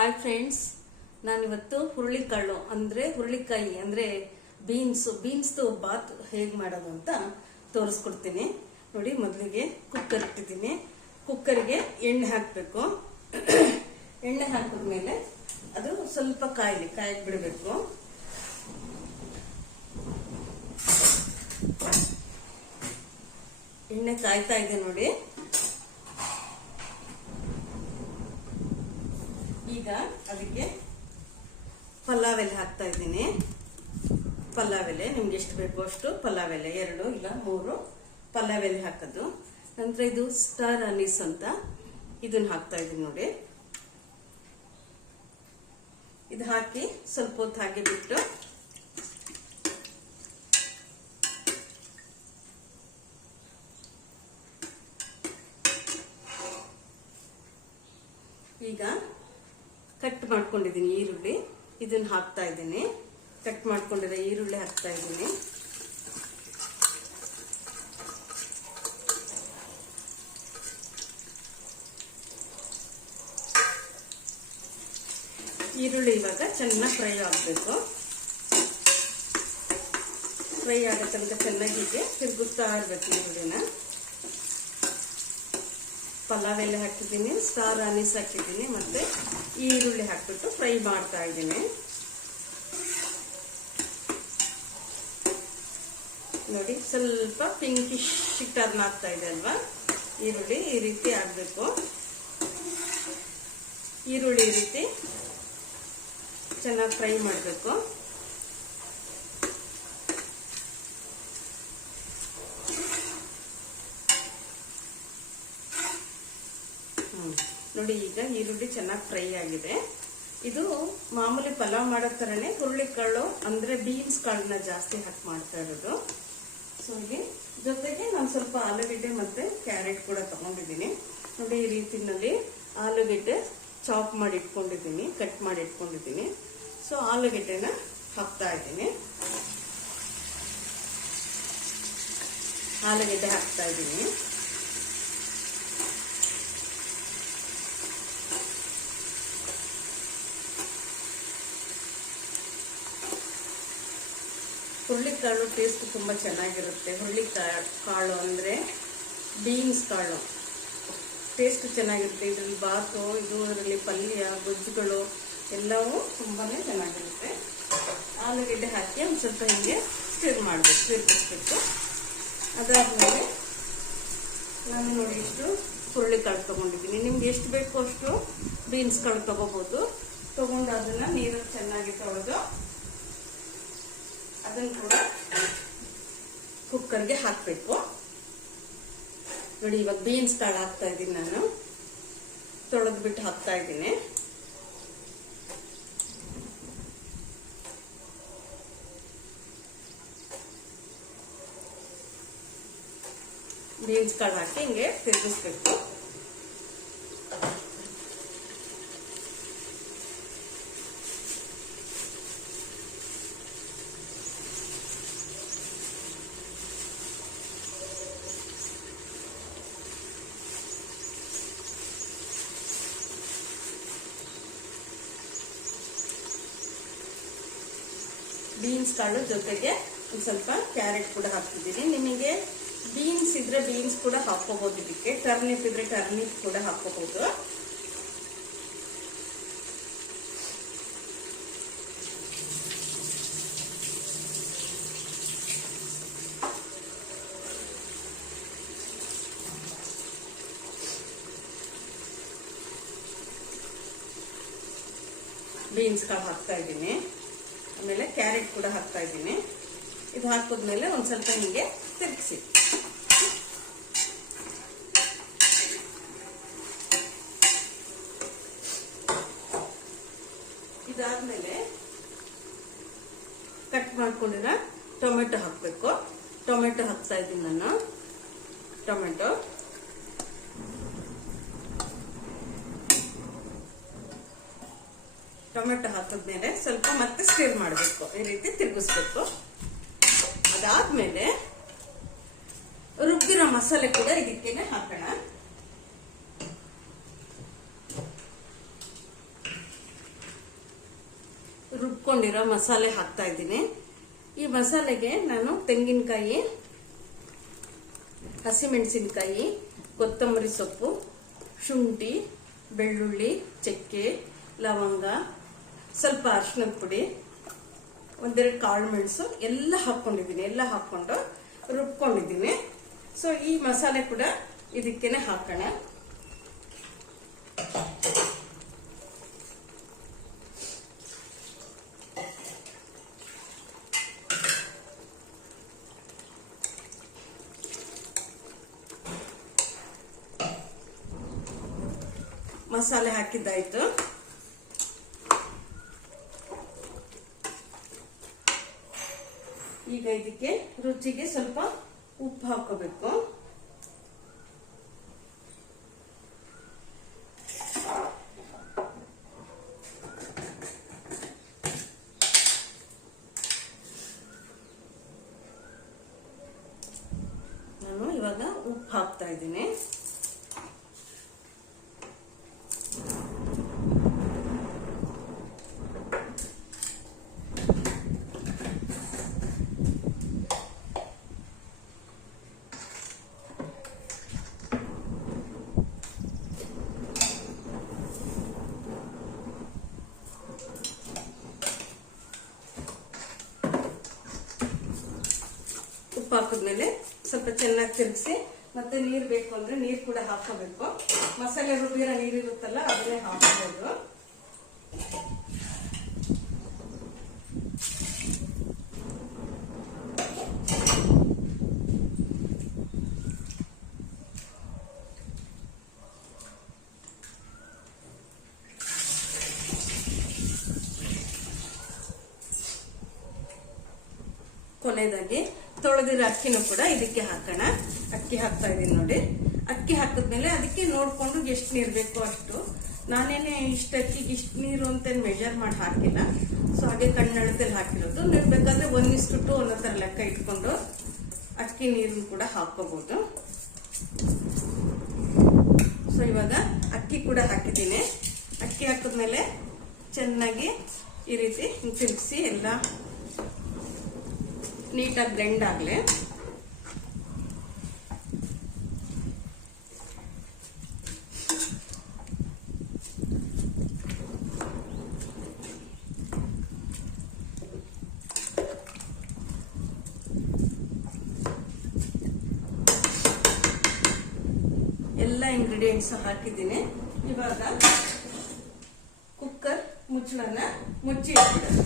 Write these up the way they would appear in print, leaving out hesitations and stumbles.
Hi friends, ನಾನಿವತ್ತು ಹುರುಳಿಕಾಳು ಅಂದರೆ ಹುರುಳಿಕಾಯಿ ಅಂದರೆ ಬೀನ್ಸ್ದು ಬಾತ್ ಹೇಗೆ ಮಾಡೋದು ಅಂತ ತೋರಿಸ್ಕೊಡ್ತೀನಿ. ನೋಡಿ, ಮೊದಲಿಗೆ ಕುಕ್ಕರ್ ಇಟ್ಟಿದ್ದೀನಿ. ಕುಕ್ಕರ್ಗೆ ಎಣ್ಣೆ ಹಾಕಬೇಕು. ಎಣ್ಣೆ ಹಾಕಿದ್ಮೇಲೆ ಅದು ಸ್ವಲ್ಪ ಕಾಯಿಗೆ ಬಿಡಬೇಕು. ಎಣ್ಣೆ ಕಾಯ್ತಾ ಇದೆ ನೋಡಿ. ಈಗ ಅದಕ್ಕೆ ಪಲಾವ್ ಎಲೆ ಹಾಕ್ತಾ ಇದ್ದೀನಿ. ಪಲಾವ್ ಎಲೆ ನಿಮ್ಗೆ ಎಷ್ಟು ಬೇಕೋ ಅಷ್ಟು ಪಲಾವ್ ಎಲೆ, 2 ಇಲ್ಲ 3 ಪಲಾವ್ ಎಲೆ ಹಾಕೋದು. ನಂತರ ಇದು ಸ್ಟಾರ್ ಅನೀಸ್ ಅಂತ ಇದನ್ನ ಹಾಕ್ತಾ ಇದ್ದೀನಿ ನೋಡಿ. ಇದು ಹಾಕಿ ಸ್ವಲ್ಪ ಹೊತ್ತು ಹಾಗೆ ಬಿಟ್ಟು ಈಗ ಕಟ್ ಮಾಡ್ಕೊಂಡಿದ್ದೀನಿ ಈರುಳ್ಳಿ, ಇದನ್ನ ಹಾಕ್ತಾ ಇದ್ದೀನಿ. ಕಟ್ ಮಾಡ್ಕೊಂಡಿರೋ ಈರುಳ್ಳಿ ಹಾಕ್ತಾ ಇದ್ದೀನಿ. ಈರುಳ್ಳಿ ಇವಾಗ ಚೆನ್ನಾಗಿ ಫ್ರೈ ಆಗಬೇಕು. ಫ್ರೈ ಆಗೋ ತನಕ ಚೆನ್ನಾಗಿ ಹೀಗೆ ತಿರುಗಿಸ್ತಾ ಇರಬೇಕು ಈರುಳ್ಳಿನ. ಪಲಾವ್ ಎಲೆ ಹಾಕಿದ್ದೀನಿ, ಸ್ಟಾರ್ ಅನೀಸ್ ಹಾಕಿದ್ದೀನಿ, ಮತ್ತೆ ಈರುಳ್ಳಿ ಹಾಕ್ಬಿಟ್ಟು ಫ್ರೈ ಮಾಡ್ತಾ ಇದ್ದೀನಿ. ನೋಡಿ, ಸ್ವಲ್ಪ ಪಿಂಕಿಶ್ ಟರ್ನ್ ಆಗ್ತಾ ಇದೆ ಅಲ್ವಾ ಈರುಳ್ಳಿ. ಈ ರೀತಿ ಆಗಬೇಕು. ಈರುಳ್ಳಿ ಈ ರೀತಿ ಚೆನ್ನಾಗಿ ಫ್ರೈ ಮಾಡಬೇಕು. ನೋಡಿ, ಈಗ ಈರುಳ್ಳಿ ಚೆನ್ನಾಗಿ ಫ್ರೈ ಆಗಿದೆ. ಇದು ಮಾಮೂಲಿ ಪಲಾವ್ ಮಾಡೋ ಥರನೇ ಹುರುಳಿಕಾಳು ಅಂದರೆ ಬೀನ್ಸ್ ಕಾಳನ್ನ ಜಾಸ್ತಿ ಹಾಕಿ ಮಾಡ್ತಾ ಇರೋದು. ಸೊ ಜೊತೆಗೆ ನಾನು ಸ್ವಲ್ಪ ಆಲೂಗೆಡ್ಡೆ ಮತ್ತೆ ಕ್ಯಾರೆಟ್ ಕೂಡ ತಗೊಂಡಿದ್ದೀನಿ. ನೋಡಿ, ಈ ರೀತಿನಲ್ಲಿ ಆಲೂಗೆಡ್ಡೆ ಚಾಪ್ ಮಾಡಿ ಇಟ್ಕೊಂಡಿದ್ದೀನಿ, ಕಟ್ ಮಾಡಿ ಇಟ್ಕೊಂಡಿದ್ದೀನಿ. ಸೊ ಆಲೂಗೆಡ್ಡೆನ ಹಾಕ್ತಾ ಇದ್ದೀನಿ. ಆಲೂಗೆಡ್ಡೆ ಹಾಕ್ತಾ ಇದ್ದೀನಿ. ಹುರುಳಿಕಾಳು ಟೇಸ್ಟ್ ತುಂಬ ಚೆನ್ನಾಗಿರುತ್ತೆ. ಹುರುಳಿಕಾಳು ಅಂದರೆ ಬೀನ್ಸ್ ಕಾಳು ಟೇಸ್ಟ್ ಚೆನ್ನಾಗಿರುತ್ತೆ. ಇದರಲ್ಲಿ ಬಾತು, ಇದರಲ್ಲಿ ಪಲ್ಯ, ಗೊಜ್ಜುಗಳು ಎಲ್ಲವೂ ತುಂಬಾ ಚೆನ್ನಾಗಿರುತ್ತೆ. ಆಲೂಗೆಡ್ಡೆ ಹಾಕಿ ಒಂದು ಸ್ವಲ್ಪ ಹಿಂಗೆ ಸ್ಟಿರ್ ಮಾಡಬೇಕು, ತಿರುಗಿಸ್ಬೇಕು. ಅದಾದಮೇಲೆ ನಾನು ನೋಡಿ ಇಷ್ಟು ಹುರುಳಿಕಾಳು ತೊಗೊಂಡಿದ್ದೀನಿ. ನಿಮ್ಗೆ ಎಷ್ಟು ಬೇಕೋ ಅಷ್ಟು ಬೀನ್ಸ್ ಕಾಳು ತೊಗೋಬೋದು. ತೊಗೊಂಡು ಅದನ್ನು ನೀರಲ್ಲಿ ಚೆನ್ನಾಗಿ ತೊಳೆದು ಅದನ್ನು ಕೂಡ ಕುಕ್ಕರ್ಗೆ ಹಾಕಬೇಕು. ನೋಡಿ, ಇವಾಗ ಬೀನ್ಸ್ ಕಾಳು ಹಾಕ್ತಾ ಇದ್ದೀನಿ. ನಾನು ತೊಳೆದು ಬಿಟ್ಟು ಹಾಕ್ತಾ ಇದ್ದೀನಿ. ಬೀನ್ಸ್ ಕಾಳು ಹಾಕಿ ಹಿಂಗೆ ತಿರುಗಿಸ್ಬೇಕು. ಬೀನ್ಸ್ ಕಾಳು ಜೊತೆಗೆ ಒಂದು ಸ್ವಲ್ಪ ಕ್ಯಾರೆಟ್ ಕೂಡ ಹಾಕ್ತಿದ್ದೀನಿ. ನಿಮಗೆ ಬೀನ್ಸ್ ಇದ್ರೆ ಬೀನ್ಸ್ ಕೂಡ ಹಾಕೋಬಹುದು. ಇದಕ್ಕೆ ಟರ್ನಿಪ್ ಇದ್ರೆ ಟರ್ನಿಪ್ ಕೂಡ ಹಾಕೋಬಹುದು. ಬೀನ್ಸ್ ಕಾಳು ಹಾಕ್ತಾ ಇದ್ದೀನಿ. ಆಮೇಲೆ ಕ್ಯಾರೆಟ್ ಕೂಡ ಹಾಕ್ತಾ ಇದ್ದೀನಿ. ಇದು ಹಾಕಿದ್ಮೇಲೆ ಒಂದು ಸ್ವಲ್ಪ ಹಿಂಗೆ ತಿರುಗಿಸಿ. ಇದಾದ್ಮೇಲೆ ಕಟ್ ಮಾಡ್ಕೊಂಡಿರೋ ಟೊಮೆಟೊ ಹಾಕಬೇಕು. ಟೊಮೆಟೊ ಹಾಕ್ತಾ ಇದ್ದೀನಿ ನಾನು. ಟೊಮೆಟೊ ಹಾಕಿದ್ಮೇಲೆ ಸ್ವಲ್ಪ ಮತ್ತೆ ಸ್ಟಿರ್ ಮಾಡಬೇಕು, ಈ ರೀತಿ ತಿರುಗಿಸ್ಬೇಕು. ಅದಾದ್ಮೇಲೆ ರುಬ್ಬಿರೋ ಮಸಾಲೆ ಕೂಡ ಇದಕ್ಕೆ ಹಾಕೋಣ. ರುಬ್ಕೊಂಡಿರೋ ಮಸಾಲೆ ಹಾಕ್ತಾ ಇದ್ದೀನಿ. ಈ ಮಸಾಲೆಗೆ ನಾನು ತೆಂಗಿನಕಾಯಿ, ಹಸಿಮೆಣಸಿನಕಾಯಿ, ಕೊತ್ತಂಬರಿ ಸೊಪ್ಪು, ಶುಂಠಿ, ಬೆಳ್ಳುಳ್ಳಿ, ಚಕ್ಕೆ, ಲವಂಗ, ಸ್ವಲ್ಪ ಅರಿಶಿಣದ ಪುಡಿ, ಒಂದೆರಡು ಕಾಳು ಮೆಣಸು ಎಲ್ಲ ಹಾಕೊಂಡಿದ್ದೀನಿ. ಎಲ್ಲ ಹಾಕೊಂಡು ರುಬ್ಕೊಂಡಿದ್ದೀನಿ. ಸೊ ಈ ಮಸಾಲೆ ಕೂಡ ಇದಕ್ಕೇನೆ ಹಾಕೋಣ. ಮಸಾಲೆ ಹಾಕಿದ್ದಾಯ್ತು. ಈಗ ಇದಕ್ಕೆ ರುಚಿಗೆ ಸ್ವಲ್ಪ ಉಪ್ಪು ಹಾಕೋಬೇಕು. ನಾನು ಇವಾಗ ಉಪ್ಪು ಹಾಕ್ತಾ ಇದ್ದೀನಿ. ಉಪ್ಪು ಹಾಕಿದ್ಮೇಲೆ ಸ್ವಲ್ಪ ಚೆನ್ನಾಗಿ ತಿರುಗಿಸಿ, ಮತ್ತೆ ನೀರು ಬೇಕು ಅಂದ್ರೆ ನೀರು ಕೂಡ ಹಾಕೋಬೇಕು. ಮಸಾಲೆ ರುಬ್ಬಿರೋ ನೀರಿರುತ್ತಲ್ಲ ಅದನ್ನೇ ಹಾಕೋಬಹುದು. ಕೊನೆಯದಾಗಿ ತೊಳೆದಿರೋ ಅಕ್ಕಿನೂ ಕೂಡ ಇದಕ್ಕೆ ಹಾಕೋಣ. ಅಕ್ಕಿ ಹಾಕ್ತಾ ಇದೀನಿ ನೋಡಿ. ಅಕ್ಕಿ ಹಾಕಿದ್ಮೇಲೆ ಅದಕ್ಕೆ ನೋಡ್ಕೊಂಡು ಎಷ್ಟು ನೀರು ಬೇಕೋ ಅಷ್ಟು. ನಾನೇನೆ ಇಷ್ಟ ಅಕ್ಕಿಗೆ ಇಷ್ಟು ನೀರು ಅಂತ ಮೆಜರ್ ಮಾಡಿ ಹಾಕಿಲ್ಲ. ಸೊ ಹಾಗೆ ಕಣ್ಣಳತೆಯಲ್ಲಿ ಹಾಕಿರೋದು. ನೀವು ಬೇಕಾದ್ರೆ 1:2 ಅನ್ನೋ ತರ ಲೆಕ್ಕ ಇಟ್ಕೊಂಡು ಅಕ್ಕಿ ನೀರನ್ನು ಕೂಡ ಹಾಕೋಬಹುದು. ಸೊ ಇವಾಗ ಅಕ್ಕಿ ಕೂಡ ಹಾಕಿದ್ದೀನಿ. ಅಕ್ಕಿ ಹಾಕಿದ್ಮೇಲೆ ಚೆನ್ನಾಗಿ ಈ ರೀತಿ ತಿರುಗಿಸಿ ಎಲ್ಲ ನೀಟಾಗಿ ಬ್ಲೆಂಡ್ ಆಗಲಿ. ಎಲ್ಲ ಇಂಗ್ರೀಡಿಯೆಂಟ್ಸ್ ಹಾಕಿದ್ದೀನಿ. ಇವಾಗ ಕುಕ್ಕರ್ ಮುಚ್ಚಳನ ಮುಚ್ಚಿ ಇಟ್ಬಿಡೋದು.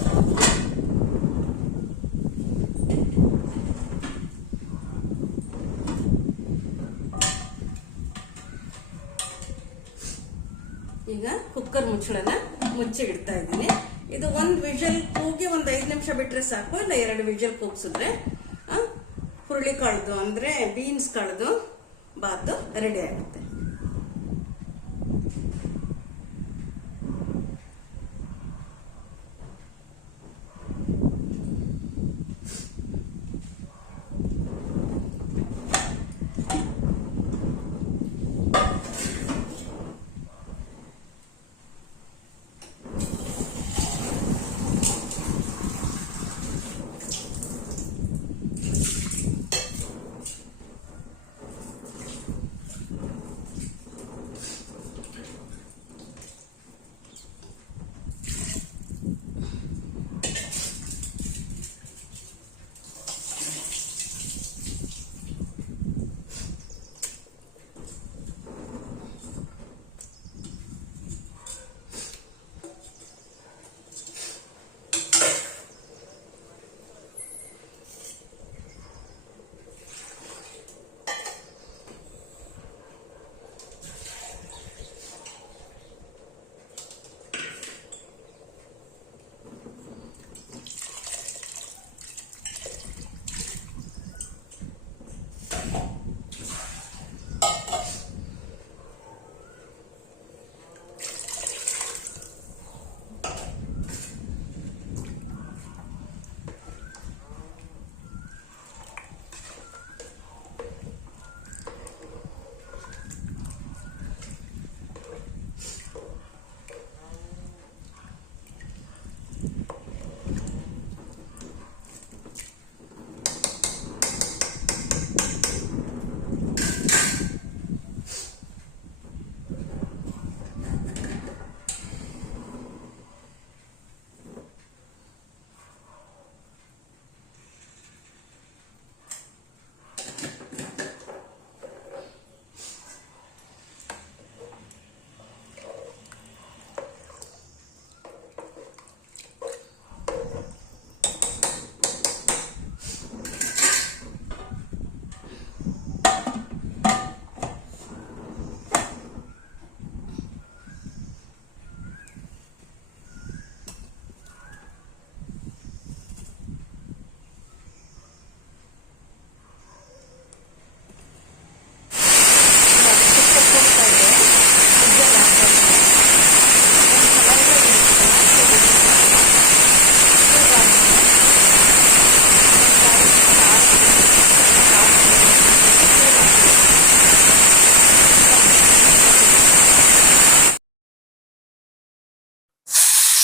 ಈಗ ಕುಕ್ಕರ್ ಮುಚ್ಚಳನ ಮುಚ್ಚಿ ಇಡ್ತಾ ಇದ್ದೀನಿ. ಇದು 1 ವಿಷಲ್ ಕೂಗಿ 5 ನಿಮಿಷ ಬಿಟ್ರೆ ಸಾಕು, ಇಲ್ಲ 2 ವಿಷಲ್ ಕೂಗ್ಸಿದ್ರೆ ಹುರುಳಿ ಕಾಳ್ದು ಅಂದ್ರೆ ಬೀನ್ಸ್ ಕಾಳ್ದು ಬಾತು ರೆಡಿ ಆಗುತ್ತೆ.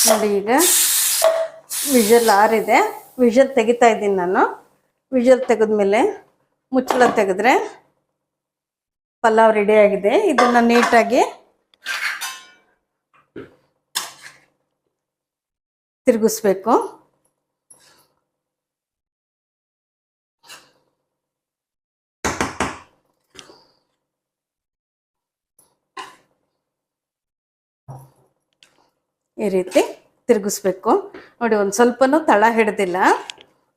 ನೋಡಿ ಈಗ ವಿಷಲ್ ಆರಿದೆ. ವಿಷಲ್ ತೆಗಿತಾ ಇದ್ದೀನಿ ನಾನು. ವಿಷಲ್ ತೆಗೆದ್ಮೇಲೆ ಮುಚ್ಚಳ ತೆಗೆದ್ರೆ ಪಲಾವ್ ರೆಡಿ ಆಗಿದೆ. ಇದನ್ನು ನೀಟಾಗಿ ತಿರುಗಿಸ್ಬೇಕು. ಈ ರೀತಿ ತಿರುಗಿಸ್ಬೇಕು. ನೋಡಿ, ಒಂದು ಸ್ವಲ್ಪನೂ ತಳ ಹಿಡ್ದಿಲ್ಲ,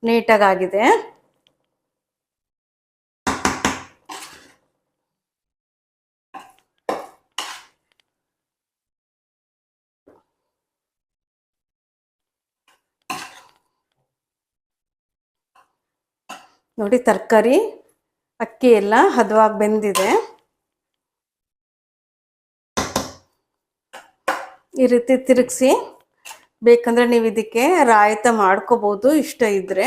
ನೀಟಾಗಿದೆ. ನೋಡಿ, ತರಕಾರಿ ಅಕ್ಕಿ ಎಲ್ಲ ಹದವಾಗಿ ಬೆಂದಿದೆ. ಈ ರೀತಿ ತಿರುಗಿಸಿ, ಬೇಕಂದ್ರೆ ನೀವು ಇದಕ್ಕೆ ರಾಯ್ತ ಮಾಡ್ಕೋಬೋದು ಇಷ್ಟ ಇದ್ದರೆ.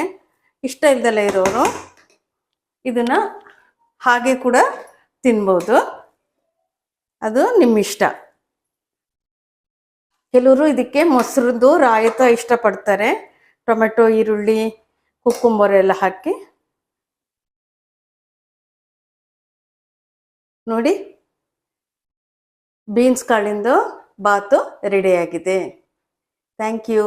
ಇಷ್ಟ ಇಲ್ದಲೇ ಇರೋರು ಇದನ್ನು ಹಾಗೆ ಕೂಡ ತಿನ್ಬೋದು, ಅದು ನಿಮ್ಮ ಇಷ್ಟ. ಕೆಲವರು ಇದಕ್ಕೆ ಮೊಸರದ್ದು ರಾಯ್ತ ಇಷ್ಟಪಡ್ತಾರೆ, ಟೊಮೆಟೊ, ಈರುಳ್ಳಿ, ಕುಕ್ಕುಂಬರ್ ಎಲ್ಲ ಹಾಕಿ. ನೋಡಿ, ಬೀನ್ಸ್ ಕಾಳಿಂದು ಬಾತು ರೆಡಿಯಾಗಿದೆ. Thank you.